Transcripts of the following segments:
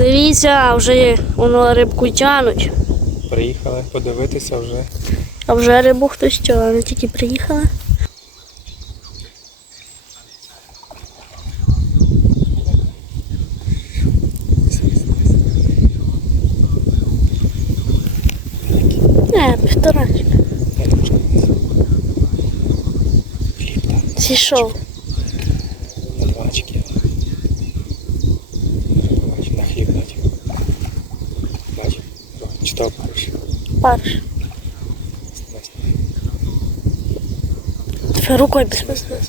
Дивіться, вже воно рибку тянуть. Приїхали подивитися вже. А вже рибу хтось тягне, тільки приїхали. Не, півторачка. Хліб Зійшов. на два очки. Бач, на хліб дати. Бач, О, чи то париш? Парш. Тебе Ладно. безпечно.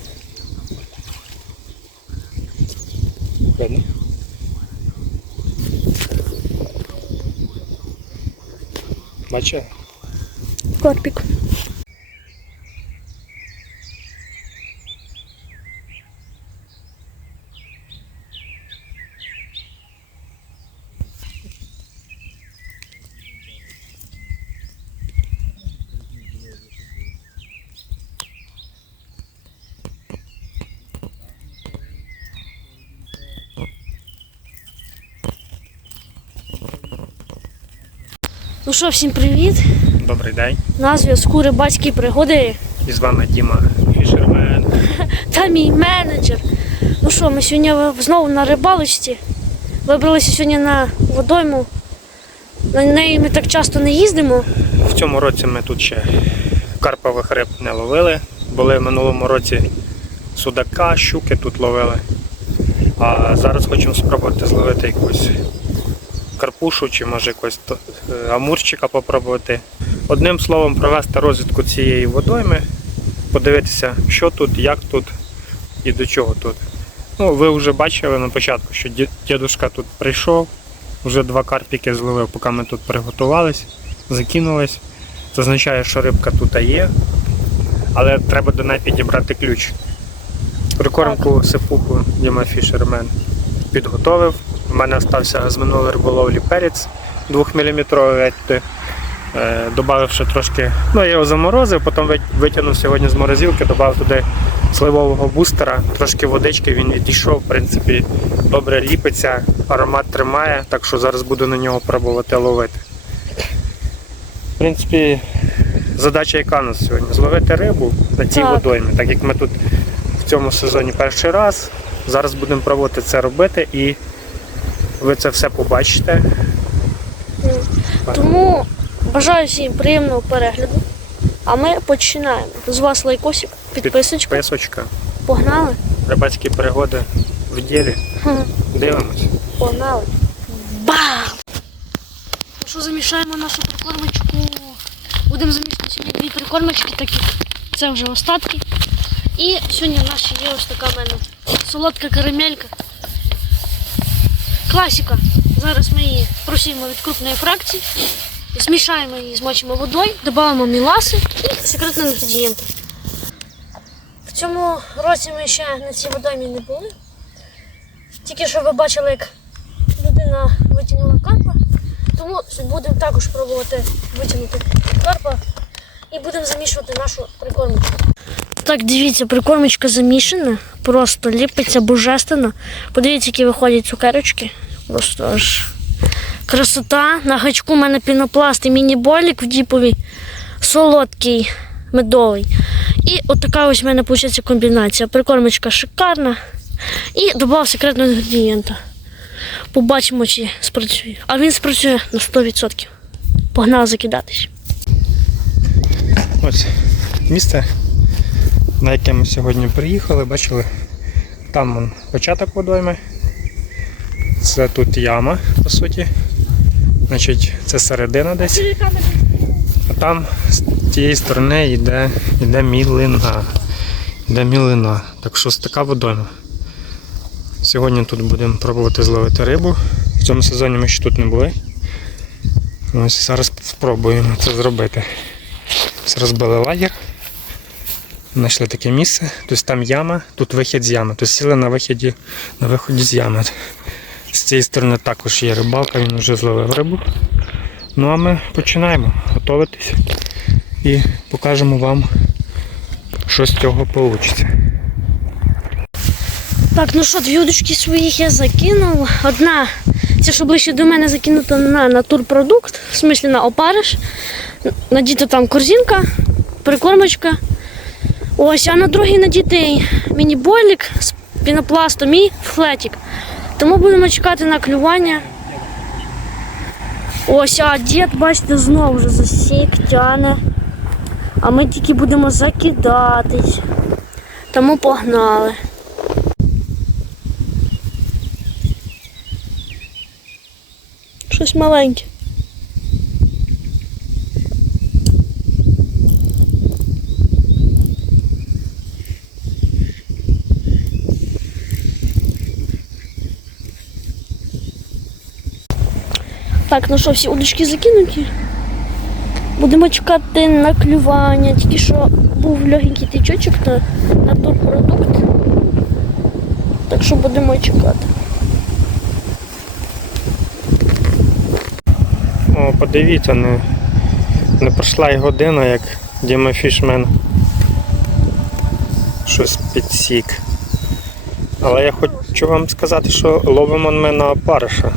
Видно? Ну що, всім привіт! Добрий день. На зв'язку рибацькі пригоди І з вами Діма Фішермен. та мій менеджер. Ну що, ми сьогодні знову на рибалочці. Вибралися сьогодні на водойму. На неї ми так часто не їздимо. В цьому році ми тут ще карпових риб не ловили. Були в минулому році судака, щуки тут ловили. А зараз хочемо спробувати зловити якусь карпушу чи може якогось е, амурчика попробувати. Одним словом, провести розвідку цієї водойми, подивитися, що тут, як тут і до чого тут. Ну, ви вже бачили на початку, що ді- дідушка тут прийшов, вже два карпіки зловив, поки ми тут приготувались, закинулись. Це означає, що рибка тут є, але треба до неї підібрати ключ. Прикормку сипуху Діма Фішермен підготовив. У мене стався з минулої риболовлі перець 2-мм ветти. Е, трошки, ну я його заморозив, потім витягнув сьогодні з морозилки, додав туди сливового бустера, трошки водички, він відійшов, в принципі, добре ліпиться, аромат тримає, так що зараз буду на нього пробувати ловити. В принципі, задача яка у нас сьогодні? Зловити рибу на цій Так. водоймі, так як ми тут в цьому сезоні перший раз. Зараз будемо пробувати це робити і ви це все побачите. Тому бажаю всім приємного перегляду. А ми починаємо. З вас лайкосик, підписочка. Підписочка, Погнали? рибацькі пригоди в ділі. Дивимось. Погнали. Бам! Ну що, замішаємо нашу прикормочку. Будемо замішувати сьогодні дві прикормочки, так як це вже остатки. І сьогодні в нас ще є ось така в мене солодка карамелька. Класика. Зараз ми її просіємо від крупної фракції. Змішаємо її, змочимо водою, додамо міласи і секретні інгредієнти. В цьому році ми ще на цій водоймі не були. Тільки що ви бачили, як людина витягнула карпа. Тому будемо також пробувати витягнути карпа і будемо замішувати нашу прикормочку. Так, дивіться, прикормочка замішана, просто ліпиться божественно. Подивіться, які виходять цукерочки. Просто аж красота. На гачку в мене пінопласт і міні-болік в діпові, солодкий, медовий. І отака ось в мене виходить комбінація. Прикормочка шикарна. І додав секретного інгредієнта. Побачимо, чи спрацює. А він спрацює на 100%. Погнав закидатись. Ось місце, на яке ми сьогодні приїхали, бачили, там вон, початок водойми. Це тут яма, по суті. Значить, це середина десь. А там з тієї сторони йде, йде мілина. Йде мілина. Так що така водойма. Сьогодні тут будемо пробувати зловити рибу. В цьому сезоні ми ще тут не були. Ось зараз спробуємо це зробити. Розбили лагер. Знайшли таке місце. Тобто там яма, тут вихід з ями. Тобто сіли на виході, на виході з ями. З цієї сторони також є рибалка, він вже зловив рибу. Ну а ми починаємо готуватись і покажемо вам, що з цього вийде. Так, ну що, дві удочки своїх я закинув. Одна фракція, що ближче до мене закинута на натурпродукт, в смислі на опариш. Надіта там корзинка, прикормочка. Ось, а на другий надітий міні-бойлік з пінопластом і флетик. Тому будемо чекати на клювання. Ось, а дід, бачите, знову вже засік, тяне. А ми тільки будемо закидатись. Тому погнали. Щось маленьке. Так, ну що, всі удочки закинуті. Будемо чекати на клювання. Тільки що був легенький тичочок на, на турпродукт. Так що будемо чекати. О, подивіться, не, не пройшла й година, як Діма Фішмен щось підсік. Але я хочу вам сказати, що ловимо ми на опариша.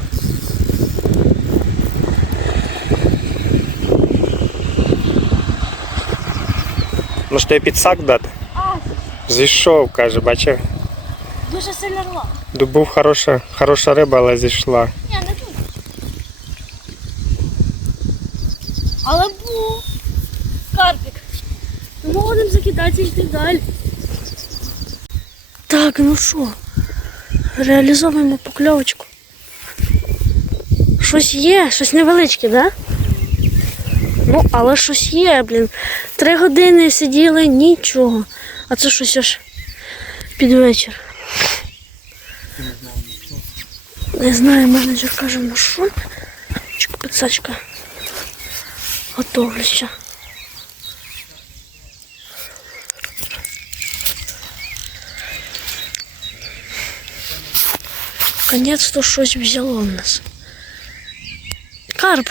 Може тобі підсак дати? Зійшов, каже, бачив. Дуже сильно рва. Був хороша, хороша риба, але зійшла. Ні, не тут. Але був карпік. Тому будемо закидатися і йти далі. Так, ну що, реалізовуємо покльовочку. Щось є, щось невеличке, да? Ну, але щось є, блін. Три години сиділи, нічого. А це щось аж під вечір. Не знаю, менеджер каже, ну що? Пицачка. Готовлюся. Конець-то щось взяло в нас. Карп.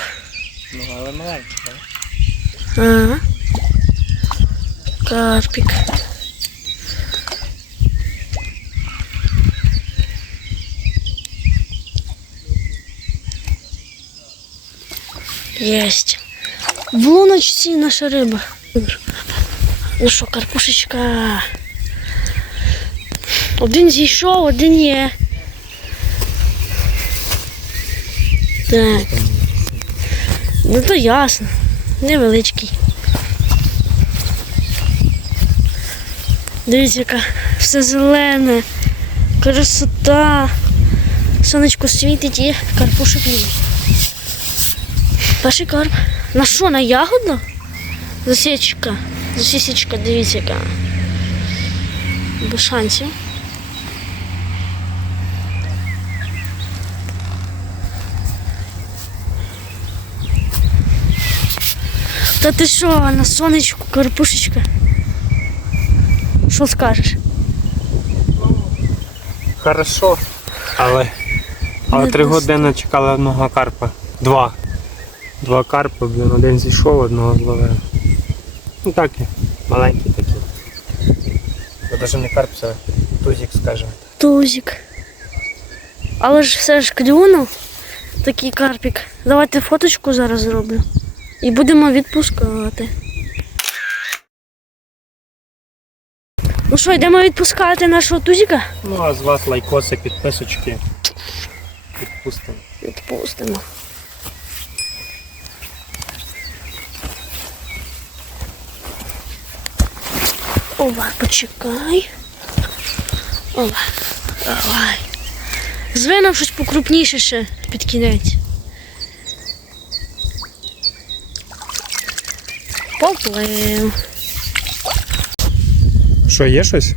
Ну, але маленький, так? Ага. Карпик. Есть. В луночці наша риба. Ну що, карпушечка. Один зійшов, один є. Так. Ну то ясно. Невеличкий. Дивіться, яка все зелене, красота. Сонечко світить і карпушек є. Перший карп. На що, на ягоду? Засічка. Засісічка, дивіться яка. Без шансів. Та ти що, на сонечку, карпушечка? Що скажеш? Хорошо. Але, але три години чекали одного карпа. Два. Два карпа, блін, один зійшов, одного зловив. Ну так і, маленький такий. Це навіть не карп, це тузик, скажімо. Тузик. Але ж все ж клюнув такий карпік. Давайте фоточку зараз зроблю. І будемо відпускати. Ну що, йдемо відпускати нашого тузика? Ну а з вас лайкоси, підписочки. Відпустимо. Відпустимо. Ова, почекай. Ова, давай. Зве нам щось покрупніше ще під кінець. Поплив. Що, є щось?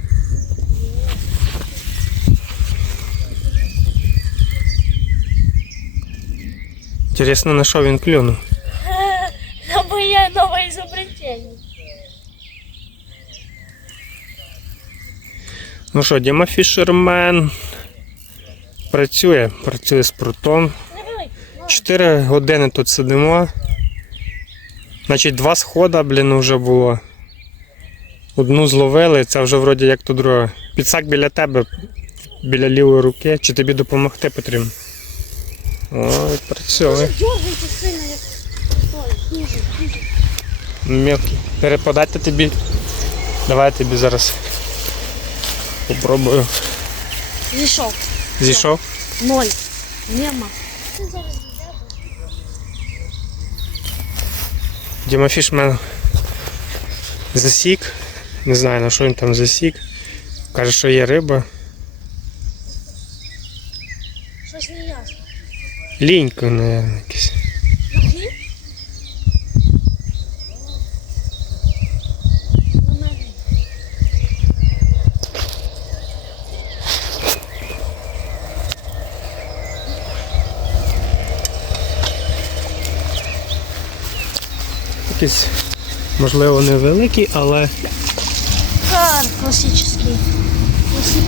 Інтересно, на що він клюнув? На моє нове изобретение. Ну що, Діма Фішермен працює, працює з прутом. Чотири години тут сидимо. Значить, два схода, блін, вже було. Одну зловили, це вже вроді як то друга. Підсак біля тебе, біля лівої руки. Чи тобі допомогти потрібно? О, працює. Дергається сильно, як Ой, дуже, дуже. Мілкий. Перепадати тобі. Давай я тобі зараз попробую. Зійшов. Зійшов? Ноль. Нема. Діма Фішмен засік. Не знаю на що він там засік. Каже, що є риба. Щось не ясно. Лінько, мабуть, якийсь. Махни. На мене. Якийсь, можливо, невеликий, але Кар. Классик. Классик.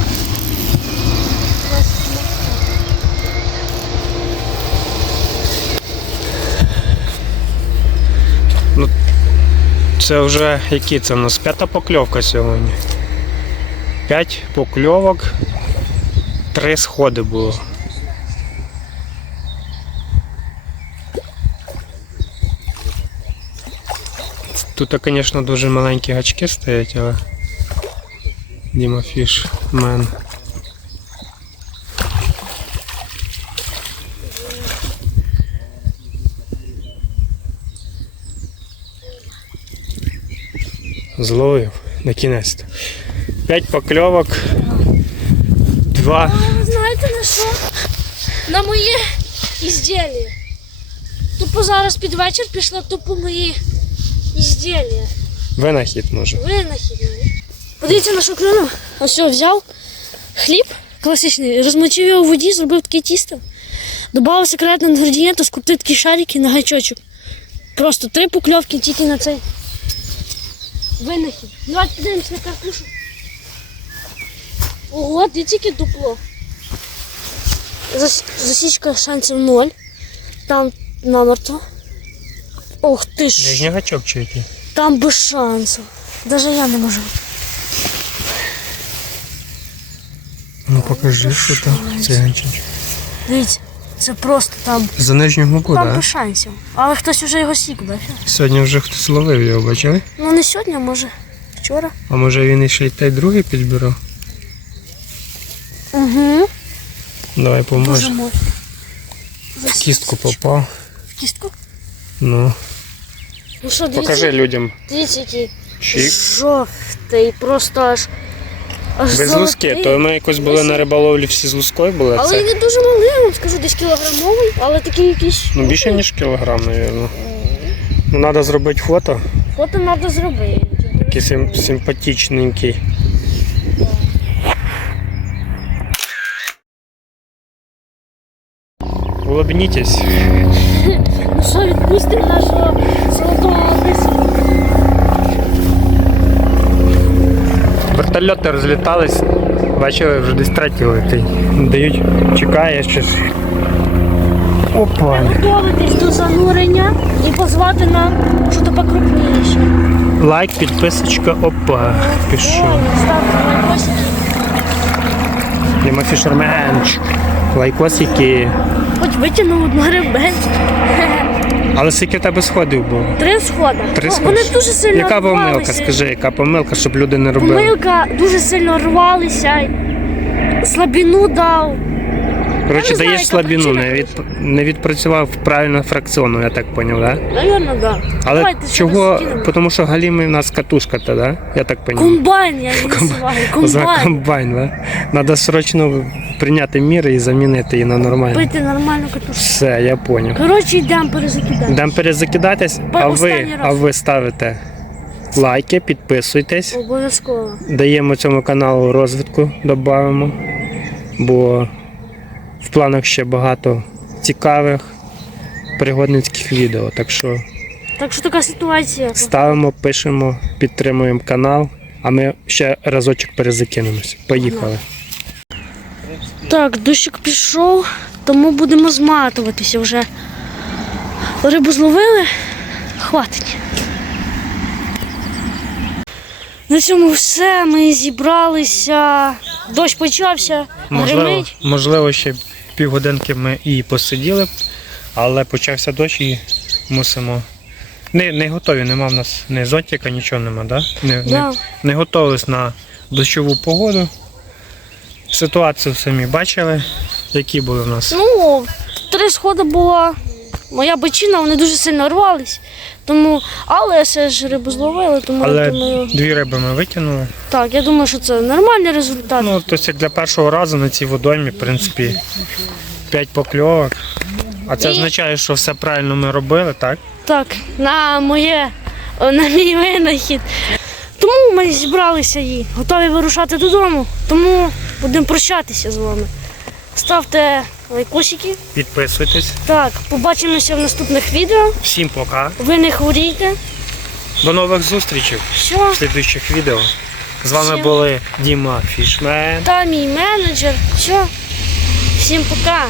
це вже які це у нас п'ята покльовка сьогодні. П'ять покльовок, три сходи було. Тут, звісно, дуже маленькі гачки стоять, але Діма Фіш мен. Зловив на кінець. П'ять покльовок. Два. А знаєте на що? На моє ізділля. Тупо зараз під вечір пішло тупо мої ізділля. Винахід може. Винахід. Подивіться на що клюнув. Ось все, взяв хліб класичний, розмочив його у воді, зробив таке тісто. Добавив секретний інгредієнт, скуптив такі шарики на гачочок. Просто три покльовки тільки на цей винахід. Давайте подивимось на картушу. Ого, де тільки дупло. Засічка шансів ноль. Там намерто. Ох ти ж. Нижній гачок який? Там без шансів. Даже я не можу. Ну покажи, що там. Це ганчинчик. Дивіться, це просто там. За нижню губу, Там так? без шансів. Але хтось вже його сік бачив. Сьогодні вже хтось ловив його, бачили? Ну не сьогодні, а може вчора. А може він ще й той другий підбирав? Угу. Давай поможемо. може. В кістку попав. В кістку? Ну. Ну що, дивіться, Покажи людям. дивіться, який Чик. жовтий, просто аж. аж Без золотий. луски. То ми якось були на риболовлі всі з лускою були. а Але Це він не дуже малий, я вам скажу, десь кілограмовий, але такий якийсь. ну, більше ніж кілограм, мабуть. Ну, треба зробити фото. Фото треба зробити. Такий сим- симпатичненький. Улыбнитесь. Ну що, відпустимо нашого золотого лису. Вертольоти розлітались, бачили, вже десь третій летить. Дають, чекає щось. Опа. Готуватись до занурення і позвати нам щось покрупніше. Лайк, підписочка, опа. Пішов. Ставте лайкосики. Фішерменч. Лайкосики. Хоч витягнув одну гребенську. Але скільки в тебе сходів було? Три сходи. Три Ну, сходи. Вони дуже сильно Яка помилка? Скажи, яка помилка, щоб люди не робили? Помилка дуже сильно рвалися. Слабіну дав. Коротше, не даєш яка слабіну, не, від, не відпрацював правильно фракціону, я так зрозумів, да? Навірно, да. Але Давайте ще чого? Тому що Галімий в нас катушка, то, да? Я так розумію. Комбайн я її називаю. Комбайн. комбайн, да? Треба срочно прийняти міри і замінити її на нормальну. Пити нормальну катушку. Все, я зрозумів. Коротше, йдемо перезакидаємо. Дам перезакидатись, а ви, останній раз. а ви ставите лайки, підписуйтесь. Обов'язково. Даємо цьому каналу розвитку, додаємо, бо в планах ще багато цікавих пригодницьких відео. Так що Так що така ситуація. ставимо, пишемо, підтримуємо канал, а ми ще разочок перезакинемось. Поїхали. Так, дощик пішов, тому будемо зматуватися вже. Рибу зловили, хватить. На цьому все. Ми зібралися. Дощ почався, Можливо, гримить. можливо, ще півгодинки ми і посиділи, але почався дощ і мусимо. Не, не готові, нема в нас ні зонтика, нічого нема, да? Не, Да. не, не готовились на дощову погоду. Ситуацію самі бачили, які були в нас. Ну, три сходи була моя бичина, вони дуже сильно рвались. Тому, але все ж рибу зловили, тому я Але думаю, дві риби ми витягнули. так, я думаю, що це нормальний результат. Ну, тобто як для першого разу на цій водоймі, в принципі, 5 покльовок. А це І- означає, що все правильно ми робили, так? Так, на моє, о, на мій винахід. Тому ми зібралися і готові вирушати додому. Тому будемо прощатися з вами. Ставте лайкосики. Підписуйтесь. Так, побачимося в наступних відео. Всім пока. Ви не хворійте. До нових зустрічей Все. в слідуючих відео. З вами Всім. були Діма Фішмен. Та мій менеджер. Все. Всім пока.